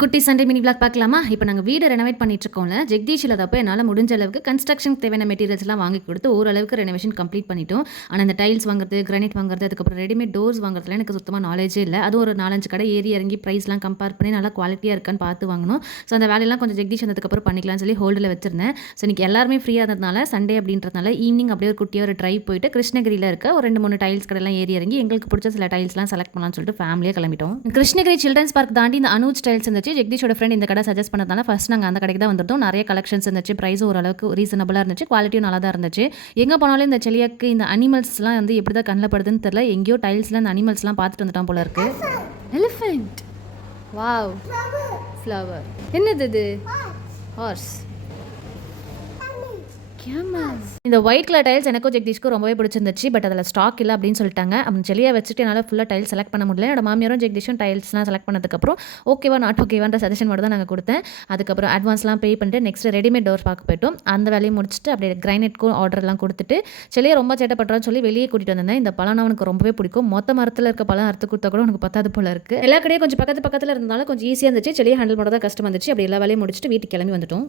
குட்டி Sunday mini black பார்க்கலாமா? இப்போ நாங்கள் வீடு ரெனோவேட் பண்ணிட்டு இருக்கோம்ல, ஜெகதீஷில் தப்போ என்னால் முடிஞ்ச அளவுக்கு கன்ஸ்ட்ரக்ஷன் தேவையான மெட்டீரியல்ஸ்லாம் வாங்கி கொடுத்து ஓரளவுக்கு ரெனோவேஷன் கம்ப்ளீட் பண்ணிட்டோம். ஆனால் இந்த டைல்ஸ் வாங்குறது, கிரானைட் வாங்குறது, அதுக்கப்புறம் ரெடிமேட் டோர்ஸ் வாங்குறதுல எனக்கு சுத்தமாக நாலேஜே இல்லை. அதுவும் ஒரு 4-5 கடை ஏறி இறங்கி ப்ரைஸ்லாம் கம்பேர் பண்ணி நல்லா குவாலிட்டியாக இருக்கான்னு பார்த்து வாங்கணும். ஸோ அந்த வேலையெல்லாம் கொஞ்சம் ஜெகதீஷ் வந்ததுக்கப்புறம் பண்ணிக்கலாம்னு சொல்லி ஹோல்டில் வச்சிருந்தேன். ஸோ இன்றைக்கி எல்லாருமே ஃப்ரீயாக இருந்ததுனால சண்டே அப்படின்றதுனால ஈவினிங் அப்படியே ஒரு குட்டியாக ஒரு ட்ரைவ் போயிட்டு கிருஷ்ணகிரியில் இருக்க ஒரு 2-3 டைல்ஸ் கடையெல்லாம் ஏறி இறங்கி எங்களுக்கு பிடிச்ச சில டைல்ஸ்லாம் செலக்ட் பண்ணலாம்னு சொல்லிட்டு ஃபேமிலியாக கிளம்பிட்டோம். கிருஷ்ணகிரி சில்ட்ரன்ஸ் பார்க் தாண்டி இந்த அனுஜ் டைல்ஸ் இருந்துச்சு. ஜெகதீஷோட ஃப்ரெண்ட் இந்த கடை சஜஸ்ட் பண்ணதால ஃபர்ஸ்ட் நாங்கள் அந்த கடைக்கு தான் வந்திருந்தோம். நிறைய கலெக்ஷன்ஸ் இருந்துச்சு, ப்ரைஸும் ஓரளவுக்கு ரீசனபிளாக இருந்துச்சு, குவாலிட்டியும் நல்லா தான் இருந்துச்சு. எங்கே போனாலும் இந்த செலியாக்கு இந்த அனிமல்ஸ்லாம் வந்து எப்படி தான் கண்ணில் படுதுன்னு தெரியல. எங்கேயோ டைல்ஸில் இந்த அனிமல்ஸ்லாம் பார்த்துட்டு வந்துட்டான் போல இருக்கு. எலிஃபென்ட், வாவ், ஃப்ளவர், என்னது இது? ஹார்ஸ், இந்த ஒயிட் கலர் டைல்ஸ் எனக்கும் ஜெகதீஷ்க்கும் ரொம்பவே பிடிச்சிருந்துச்சு. பட் அதில் ஸ்டாக் இல்லை அப்படின்னு சொல்லிட்டாங்க. அப்படின்னு செலியை வச்சுட்டு என்னால் ஃபுல்லாக டைல்ஸ் செலக்ட் பண்ண முடியல. என்னோட மாமியாரும் ஜெகதீஷும் டைல்ஸ்லாம் செலக்ட் பண்ணதுக்கப்புறம் ஓகேவா நாட் ஓகேவான்ற சஜஷன் மட்டும் தான் நாங்கள் கொடுத்தேன். அதுக்கப்புறம் அட்வான்ஸ்லாம் பே பண்ணிட்டு நெக்ஸ்ட் ரெடிமேட் டோர் பார்க்க போய்ட்டோம். அந்த வேலையை முடிச்சுட்டு அப்படியே கிரைனேட்க்கும் ஆர்டர்லாம் கொடுத்துட்டு செலியை ரொம்ப சேட்டப்படுறான்னு சொல்லி வெளியே கூட்டிகிட்டு வந்திருந்தேன். இந்த பழம் அவனுக்கு ரொம்பவே பிடிக்கும். மொத்த மரத்தில் இருக்க பழம் அறுத்து கொடுத்தா கூட உனக்கு பத்தாது போல இருக்குது. எல்லா கடையும் கொஞ்சம் பக்கத்தில் இருந்தாலும் கொஞ்சம் ஈஸியாக இருந்துச்சு. செலியை ஹேண்டில் பண்ண தான் கஷ்டம் வந்துச்சு. அப்படி எல்லா வேலையும் முடிச்சுட்டு வீட்டுக்கு கிளம்பி வந்துட்டோம்.